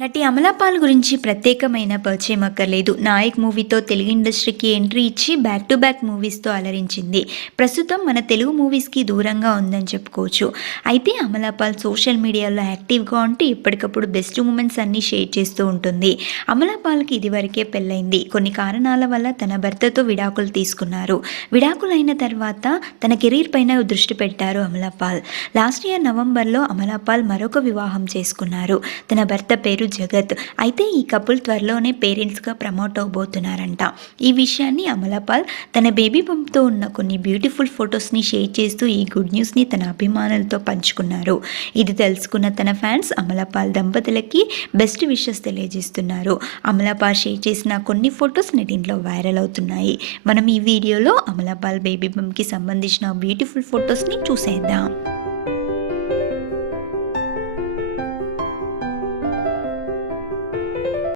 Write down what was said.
నటి అమలాపాల్ గురించి ప్రత్యేకమైన పరిచయం అక్కర్లేదు. నాయక్ మూవీతో తెలుగు ఇండస్ట్రీకి ఎంట్రీ ఇచ్చి బ్యాక్ టు బ్యాక్ మూవీస్తో అలరించింది. ప్రస్తుతం మన తెలుగు మూవీస్కి దూరంగా ఉందని చెప్పుకోవచ్చు. అయితే అమలాపాల్ సోషల్ మీడియాలో యాక్టివ్గా ఉంటూ ఎప్పటికప్పుడు బెస్ట్ మూమెంట్స్ అన్నీ షేర్ చేస్తూ ఉంటుంది. అమలాపాల్కి ఇదివరకే పెళ్ళైంది. కొన్ని కారణాల వల్ల తన భర్తతో విడాకులు తీసుకున్నారు. విడాకులైన తర్వాత తన కెరీర్ పైన దృష్టి పెట్టారు అమలాపాల్. లాస్ట్ ఇయర్ నవంబర్లో అమలాపాల్ మరొక వివాహం చేసుకున్నారు. తన భర్త పేరు జగత్. అయితే ఈ కపుల్ త్వరలోనే పేరెంట్స్గా ప్రమోట్ అవబోతున్నారంట. ఈ విషయాన్ని అమలాపాల్ తన బేబీ బంప్తో ఉన్న కొన్ని బ్యూటిఫుల్ ఫొటోస్ని షేర్ చేస్తూ ఈ గుడ్ న్యూస్ని తన అభిమానులతో పంచుకున్నారు. ఇది తెలుసుకున్న తన ఫ్యాన్స్ అమలాపాల్ దంపతులకి బెస్ట్ విషెస్ తెలియజేస్తున్నారు. అమలాపాల్ షేర్ చేసిన కొన్ని ఫొటోస్ నెటింట్లో వైరల్ అవుతున్నాయి. మనం ఈ వీడియోలో అమలాపాల్ బేబీ బంప్కి సంబంధించిన బ్యూటిఫుల్ ఫొటోస్ని చూసేద్దాం.